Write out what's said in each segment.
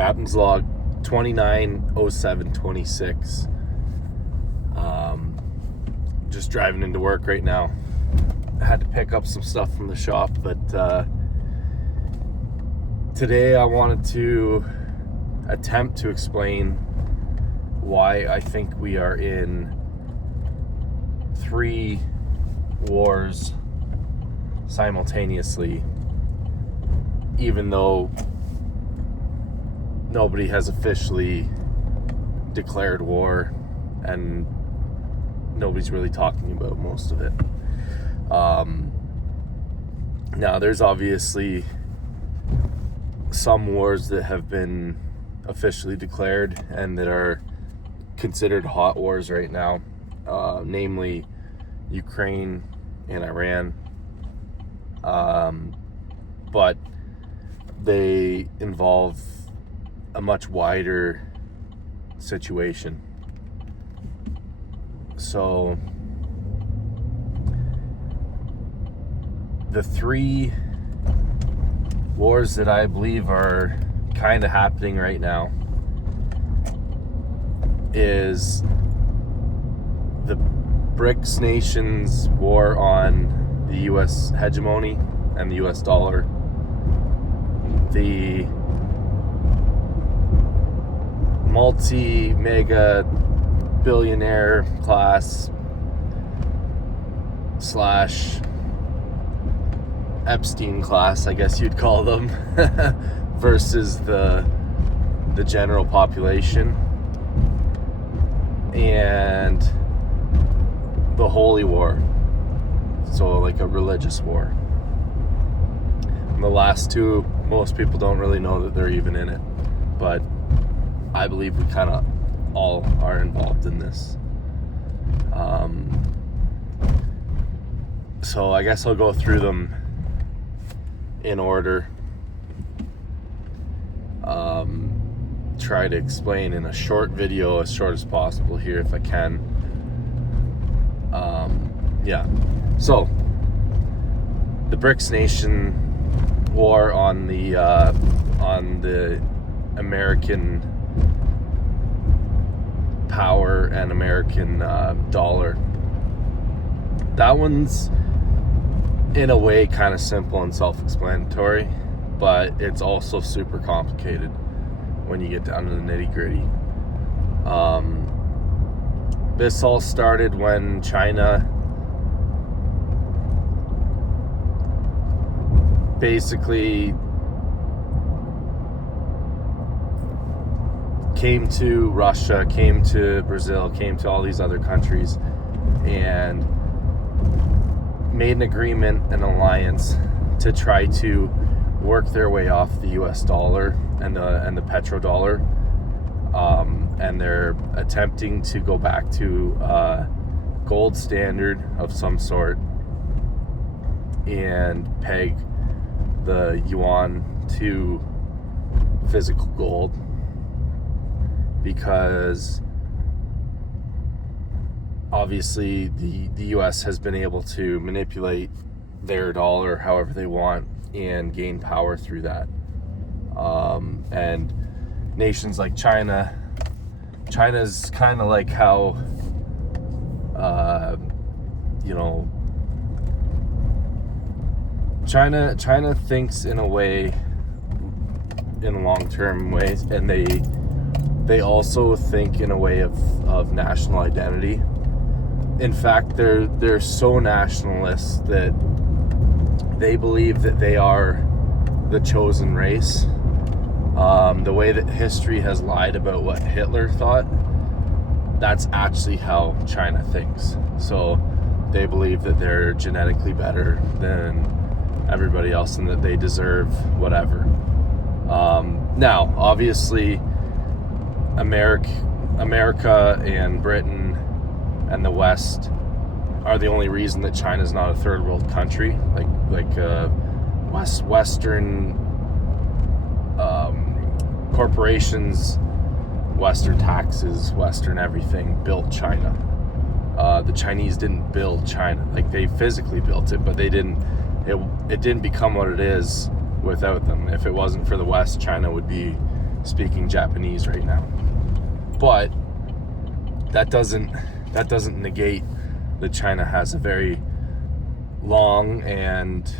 Captain's log 290726. Just driving into work right now. I had to pick up some stuff from the shop, but today I wanted to attempt to explain why I think we are in 3 wars simultaneously, even though nobody has officially declared war and nobody's really talking about most of it. Now, there's obviously some wars that have been officially declared and that are considered hot wars right now, namely Ukraine and Iran. But they involve a much wider situation. So the 3 wars that I believe are kind of happening right now is the BRICS nations' war on the US hegemony and the US dollar, the multi-mega billionaire class / Epstein class, I guess you'd call them, versus the general population, and the holy war, so like a religious war. And the last 2, most people don't really know that they're even in it, but I believe we kind of all are involved in this. So I guess I'll go through them in order. Try to explain in a short video, as short as possible here if I can. So the BRICS nation war on the American power and American dollar. That one's in a way kind of simple and self-explanatory, but it's also super complicated when you get down to the nitty-gritty. This all started when China basically came to Russia, came to Brazil, came to all these other countries, and made an agreement, an alliance, to try to work their way off the US dollar and the petrodollar. And they're attempting to go back to gold standard of some sort and peg the yuan to physical gold, because obviously the US has been able to manipulate their dollar however they want and gain power through that. And nations like China's kind of like how China thinks in a way, in long-term ways, and they also think in a way of national identity. In fact, they're so nationalist that they believe that they are the chosen race. The way that history has lied about what Hitler thought, that's actually how China thinks. So they believe that they're genetically better than everybody else and that they deserve whatever. Now, obviously, America and Britain and the West are the only reason that China's not a third world country. Western corporations, Western taxes, Western everything built China. The Chinese didn't build China. Like, they physically built it, but they didn't. It didn't become what it is without them. If it wasn't for the West, China would be speaking Japanese right now. But that doesn't negate that China has a very long and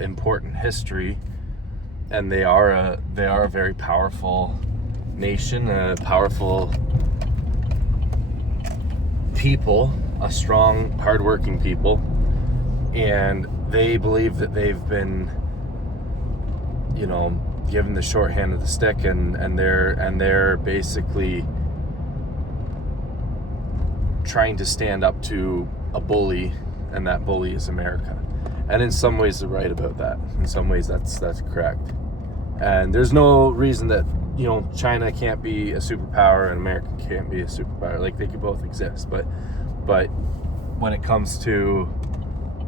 important history, and they are a very powerful nation, a powerful people, a strong, hardworking people, and they believe that they've been, given the short hand of the stick, and they're basically trying to stand up to a bully, and that bully is America. And in some ways they're right about that. In some ways that's correct. And there's no reason that China can't be a superpower and America can't be a superpower. Like, they could both exist, but when it comes to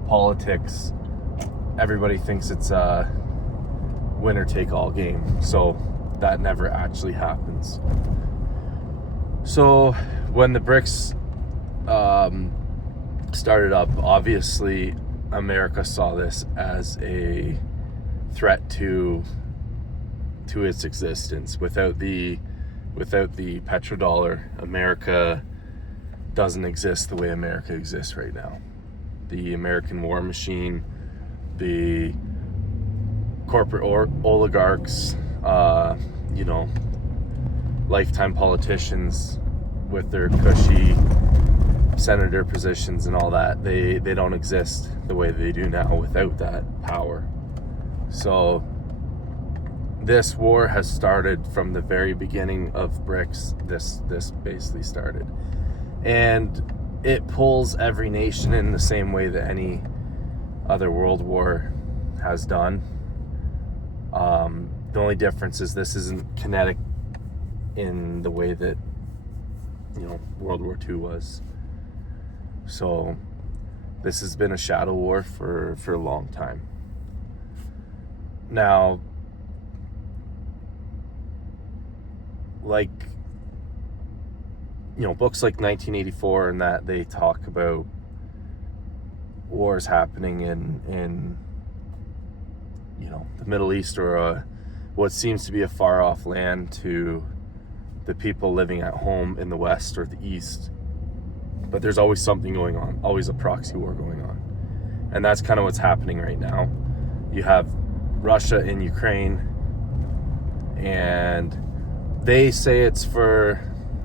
politics, everybody thinks it's a winner take all game, so that never actually happens. So when the BRICS started up, obviously America saw this as a threat to its existence. Without the petrodollar, America doesn't exist the way America exists right now. The American war machine, the corporate oligarchs, lifetime politicians with their cushy senator positions and all that, they don't exist the way they do now without that power. So this war has started from the very beginning of BRICS. This basically started, and it pulls every nation in the same way that any other world war has done. The only difference is this isn't kinetic in the way that World War II was. So this has been a shadow war for a long time. Now, like, books like 1984 and that, they talk about wars happening in the Middle East, or what seems to be a far off land to the people living at home in the West or the East. But there's always something going on, always a proxy war going on. And that's kind of what's happening right now. You have Russia in Ukraine, and they say it's for,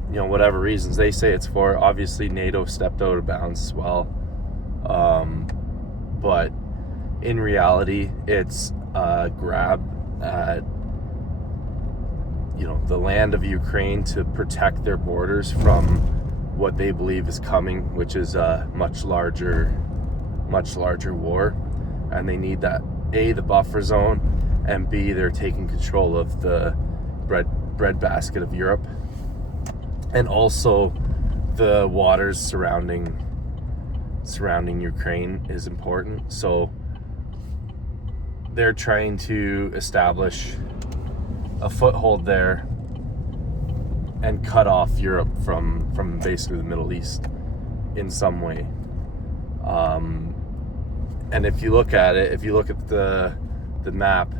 whatever reasons they say it's for. Obviously, NATO stepped out of bounds as well. But in reality, it's a grab at, the land of Ukraine to protect their borders from what they believe is coming, which is a much larger war. And they need that, A, the buffer zone, and B, they're taking control of the breadbasket of Europe, and also the waters surrounding Ukraine is important. So they're trying to establish a foothold there and cut off Europe from basically the Middle East in some way. And if you look at the map,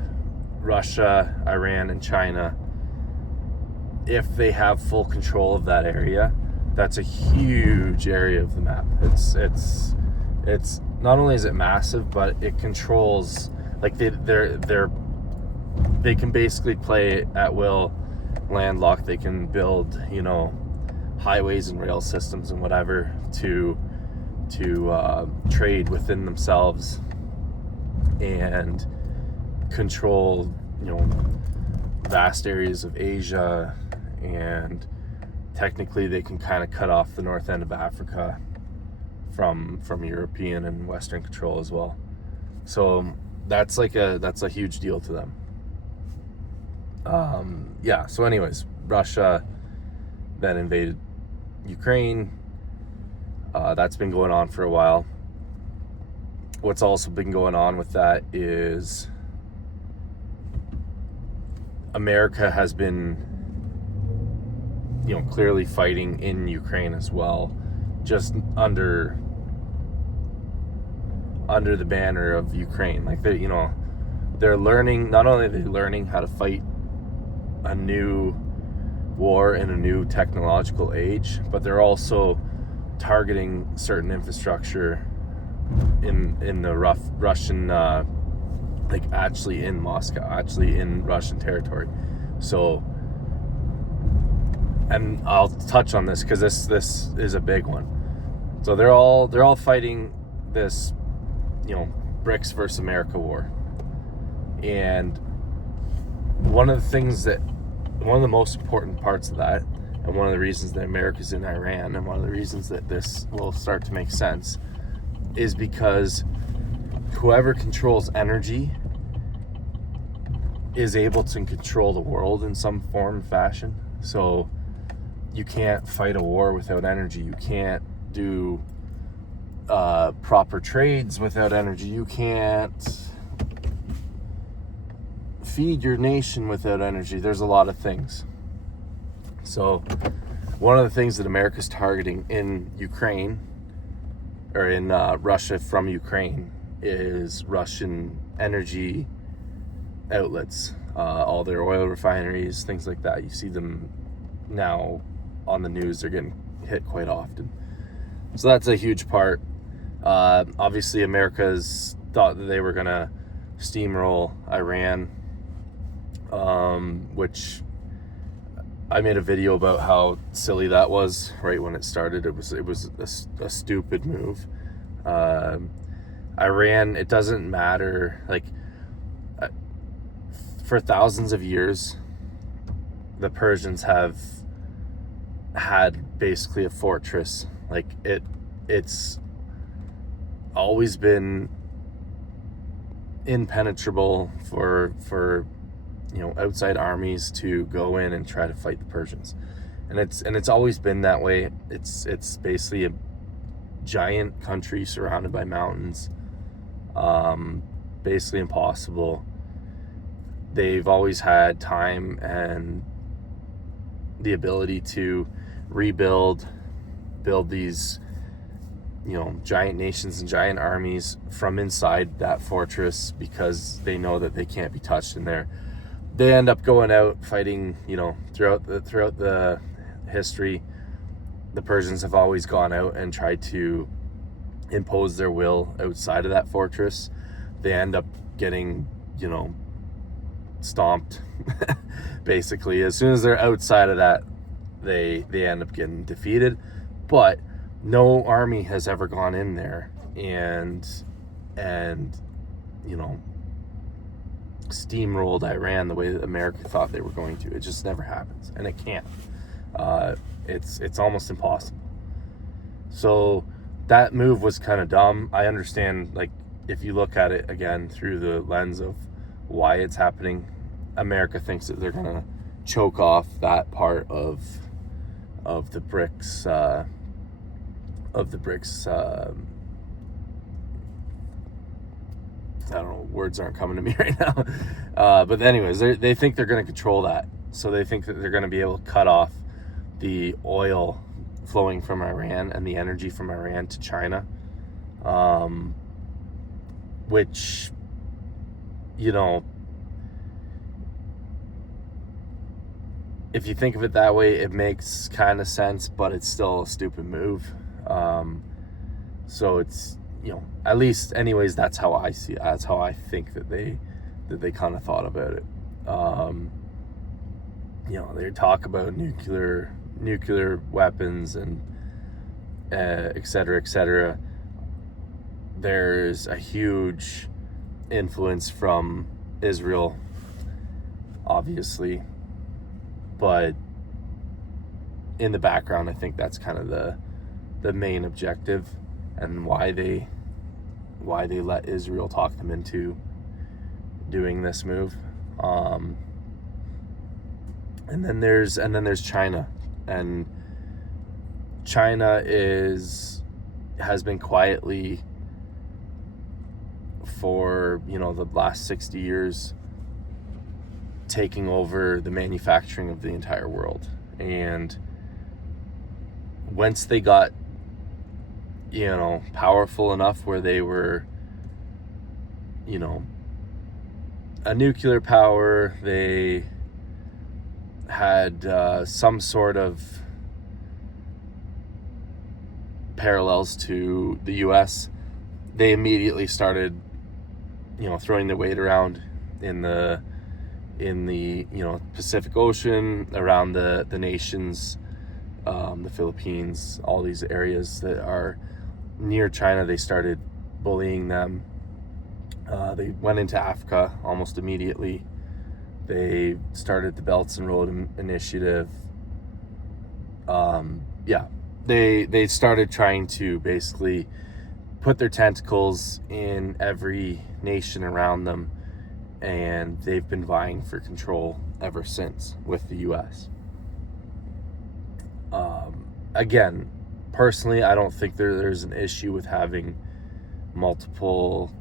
Russia, Iran, and China, if they have full control of that area, that's a huge area of the map. It's not only is it massive, but it controls, like, they can basically play at will, landlocked. They can build, highways and rail systems and whatever to trade within themselves and control, vast areas of Asia, and technically they can kind of cut off the north end of Africa from European and Western control as well. So that's a huge deal to them. So anyways, Russia then invaded Ukraine. That's been going on for a while. What's also been going on with that is America has been, clearly fighting in Ukraine as well, just under the banner of Ukraine. Like, they're learning, not only are they learning how to fight a new war in a new technological age, but they're also targeting certain infrastructure in the Russian, like actually in Moscow, actually in Russian territory. So, and I'll touch on this because this is a big one. So they're all fighting this, BRICS versus America war. And one of the most important parts of that, and one of the reasons that America's in Iran, and one of the reasons that this will start to make sense, is because whoever controls energy is able to control the world in some form and fashion. So you can't fight a war without energy. You can't do proper trades without energy. You can't feed your nation without energy. There's a lot of things. So one of the things that America's targeting in Ukraine, or in Russia from Ukraine, is Russian energy outlets, all their oil refineries, things like that. You see them now on the news. They're getting hit quite often. So that's a huge part. Obviously, America's thought that they were going to steamroll Iran, which I made a video about how silly that was right when it started. It was a stupid move. Iran, it doesn't matter. Like, for thousands of years, the Persians have had basically a fortress. Like, it's always been impenetrable for outside armies to go in and try to fight the Persians, and it's always been that way. It's basically a giant country surrounded by mountains, basically impossible. They've always had time and the ability to build these giant nations and giant armies from inside that fortress, because they know that they can't be touched in there. They end up going out fighting, throughout the history. The Persians have always gone out and tried to impose their will outside of that fortress. They end up getting, stomped. Basically, as soon as they're outside of that, they end up getting defeated. But no army has ever gone in there and steamrolled Iran the way that America thought they were going to. It just never happens, and it can't. It's almost impossible. So that move was kind of dumb. I understand, like, if you look at it again through the lens of why it's happening, America thinks that they're gonna choke off that part of the BRICS. I don't know, words aren't coming to me right now. But anyways, they think they're going to control that. So they think that they're going to be able to cut off the oil flowing from Iran and the energy from Iran to China. Which, if you think of it that way, it makes kind of sense, but it's still a stupid move. So it's, at least anyways, that's how I see it. That's how I think that they kind of thought about it. They talk about nuclear weapons and et cetera. There's a huge influence from Israel, obviously, but in the background, I think that's kind of the main objective, and why they let Israel talk them into doing this move. And then there's China, and China has been quietly, for the last 60 years, taking over the manufacturing of the entire world. And once they got powerful enough where they were a nuclear power, they had some sort of parallels to the US, they immediately started, throwing their weight around in the Pacific Ocean, around the nations, the Philippines, all these areas that are near China. They started bullying them. They went into Africa almost immediately. They started the Belts and Road Initiative. They started trying to basically put their tentacles in every nation around them, and they've been vying for control ever since with the US. Again, personally, I don't think there's an issue with having multiple,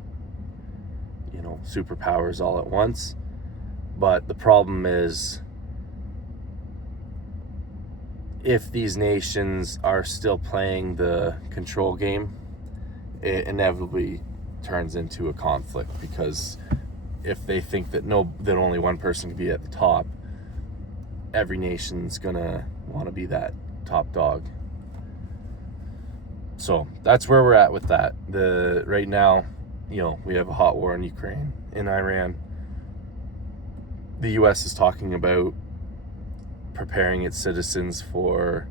superpowers all at once. But the problem is, if these nations are still playing the control game, it inevitably turns into a conflict, because if they think that only one person can be at the top, every nation's gonna want to be that top dog. So that's where we're at with that. Right now, we have a hot war in Ukraine, in Iran. The US is talking about preparing its citizens from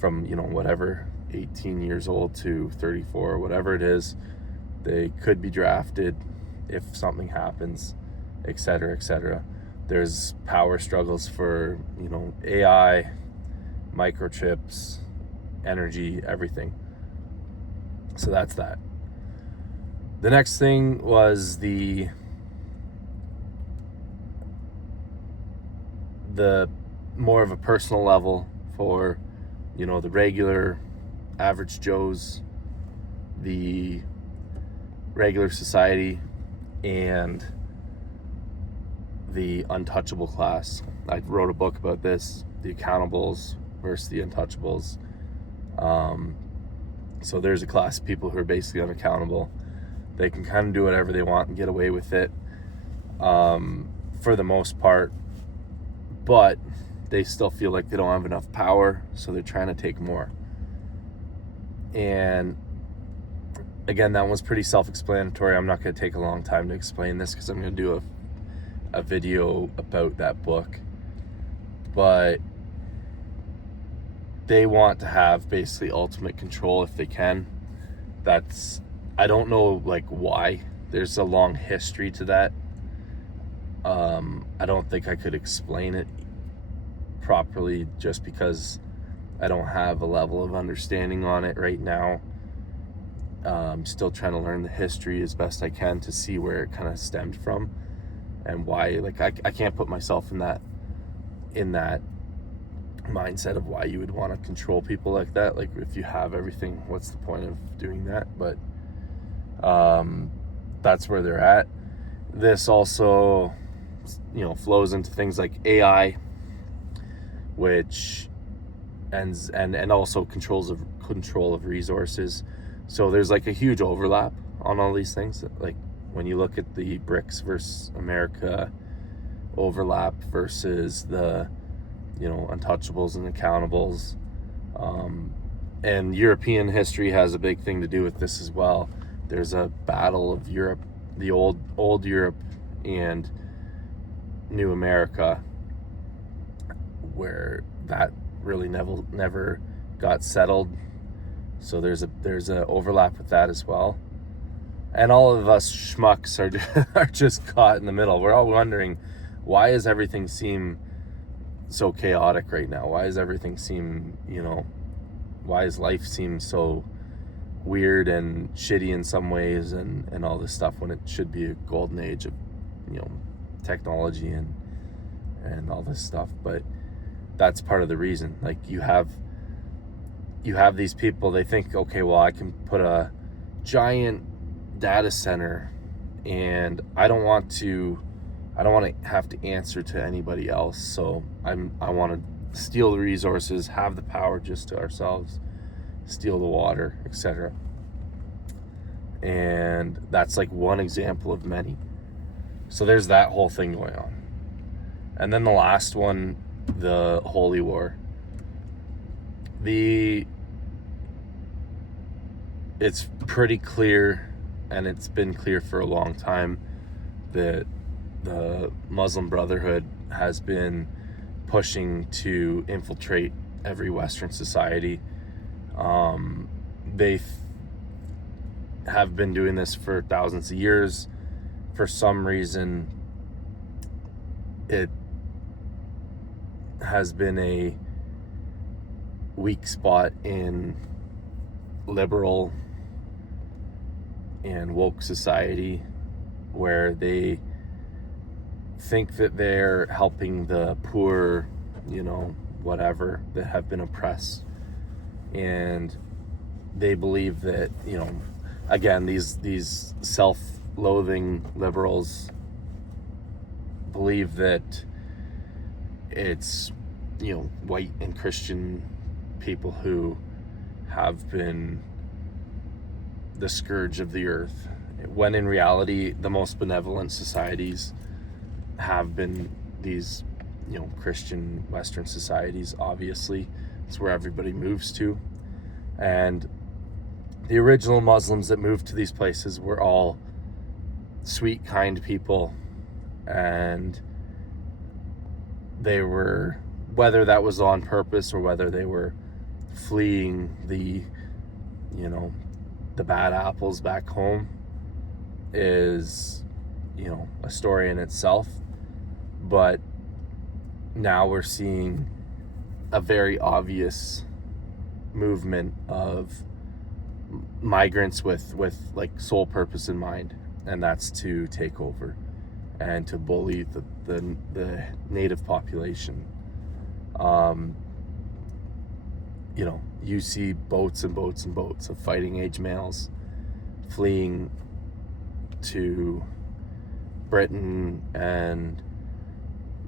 whatever, 18 years old to 34, whatever it is. They could be drafted if something happens, etc., etc. There's power struggles for, AI, microchips, energy, everything. So that's that. The next thing was the more of a personal level for, the regular average Joes, the regular society, and the untouchable class. I wrote a book about this, the accountables versus the untouchables. So there's a class of people who are basically unaccountable. They can kind of do whatever they want and get away with it, for the most part, but they still feel like they don't have enough power, so they're trying to take more. And again, that one's pretty self-explanatory. I'm not going to take a long time to explain this, because I'm going to do a video about that book. But they want to have basically ultimate control if they can. I don't know why. There's a long history to that. I don't think I could explain it properly, just because I don't have a level of understanding on it right now. I'm still trying to learn the history as best I can to see where it kind of stemmed from and why. I can't put myself in that mindset of why you would want to control people like that. If you have everything, what's the point of doing that? But that's where they're at. This also, flows into things like AI, which ends and also control of resources. So there's a huge overlap on all these things. When you look at the BRICS versus America overlap versus the untouchables and accountables, and European history has a big thing to do with this as well. There's a battle of Europe, the old Europe and New America, where that really never got settled. So there's a overlap with that as well. And all of us schmucks are just caught in the middle. We're all wondering, why does everything seem so chaotic right now? Why does everything seem, why does life seem so weird and shitty in some ways, and all this stuff, when it should be a golden age of, technology and all this stuff? But that's part of the reason. You have these people, they think, okay, well, I can put a giant data center, and I don't want to have to answer to anybody else. So I want to steal the resources, have the power just to ourselves, steal the water, etc. And that's one example of many. So there's that whole thing going on. And then the last one the holy war. It's pretty clear, and it's been clear for a long time, that the Muslim Brotherhood has been pushing to infiltrate every Western society. They have been doing this for thousands of years. For some reason, it has been a weak spot in liberal and woke society, where they think that they're helping the poor, whatever, that have been oppressed. And they believe that, again, these self-loathing liberals believe that it's, white and Christian people who have been the scourge of the earth, when in reality the most benevolent societies have been these, Christian Western societies. Obviously, it's where everybody moves to, and the original Muslims that moved to these places were all sweet, kind people, and they were, whether that was on purpose or whether they were fleeing the bad apples back home, is a story in itself. But now we're seeing a very obvious movement of migrants with like sole purpose in mind, and that's to take over and to bully the native population. You see boats and boats and boats of fighting age males fleeing to Britain and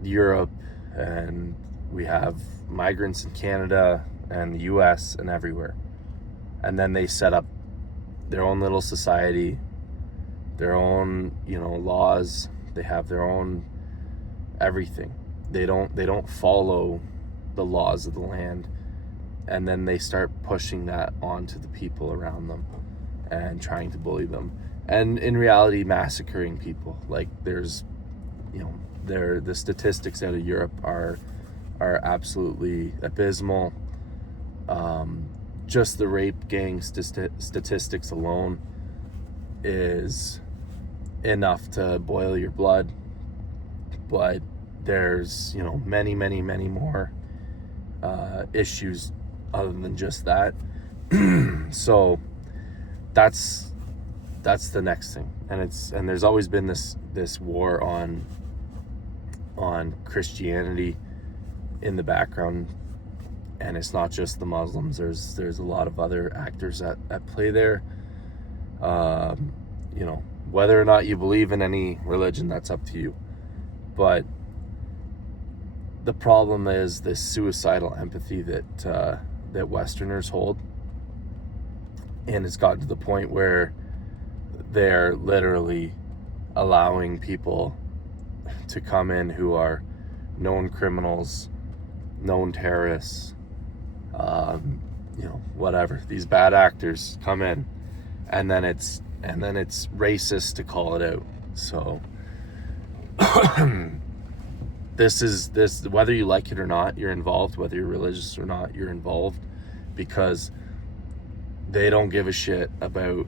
Europe, and we have migrants in Canada and the US and everywhere. And then they set up their own little society, their own, laws. They have their own everything. They don't follow the laws of the land. And then they start pushing that onto the people around them and trying to bully them. And in reality, massacring people. Like, there's, the statistics out of Europe are absolutely abysmal. Just the rape gang statistics alone is enough to boil your blood. But there's, many, many, many more issues other than just that. So that's the next thing. And there's always been this war on Christianity in the background, and it's not just the Muslims. There's a lot of other actors at play there. Whether or not you believe in any religion, that's up to you. But the problem is this suicidal empathy that Westerners hold, and it's gotten to the point where they're literally allowing people to come in who are known criminals, known terrorists, whatever. These bad actors come in, and then it's racist to call it out. So this whether you like it or not, you're involved. Whether you're religious or not, you're involved, because they don't give a shit about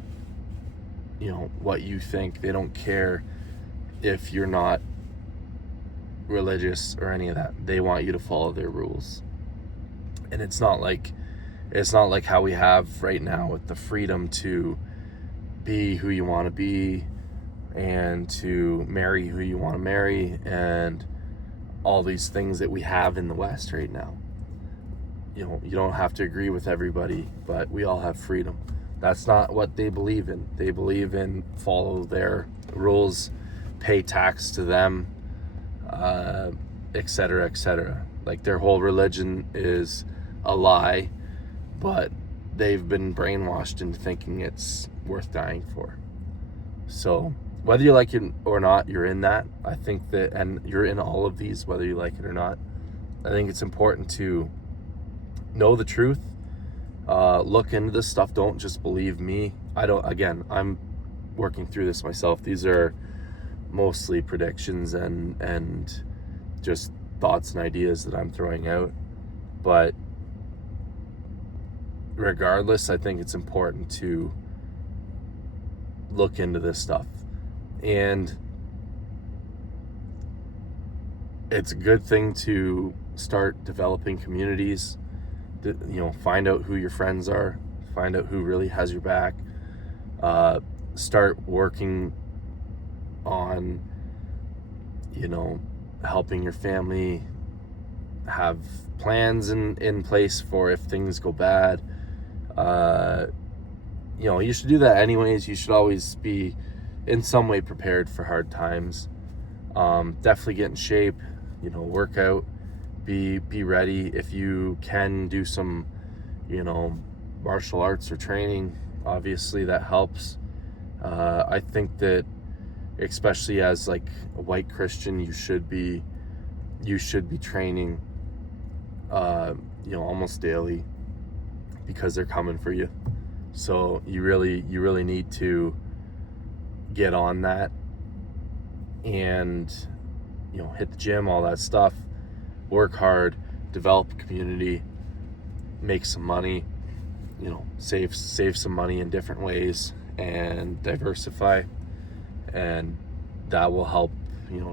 what you think. They don't care if you're not religious or any of that. They want you to follow their rules. And it's not like how we have right now with the freedom to be who you want to be and to marry who you want to marry and all these things that we have in the West right now. You don't have to agree with everybody, but we all have freedom. That's not what they believe in. They believe in follow their rules, pay tax to them, etc., etc. Like, their whole religion is a lie, but they've been brainwashed into thinking it's worth dying for. So whether you like it or not, you're in that. I think that, and you're in all of these, whether you like it or not. I think it's important to know the truth, look into this stuff. Don't just believe me. I'm working through this myself. These are mostly predictions and just thoughts and ideas that I'm throwing out. But regardless, I think it's important to look into this stuff. And it's a good thing to start developing communities, find out who your friends are, find out who really has your back, start working on, helping your family have plans in place for if things go bad. You should do that anyways. You should always be in some way prepared for hard times. Definitely get in shape, work out, be ready. If you can do some, martial arts or training, obviously that helps. I think that especially as like a white Christian, you should be training, almost daily, because they're coming for you. So you really need to get on that and, hit the gym, all that stuff, work hard, develop a community, make some money, save some money in different ways and diversify. And that will help,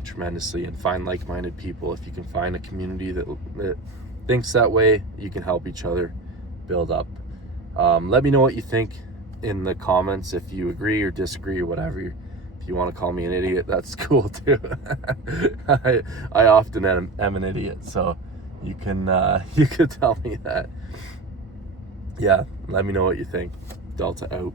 tremendously. And find like-minded people. If you can find a community that thinks that way, you can help each other build up. Let me know what you think in the comments, if you agree or disagree or whatever. If you want to call me an idiot, that's cool too. I often am an idiot, so you can tell me that. Yeah, let me know what you think. Delta out.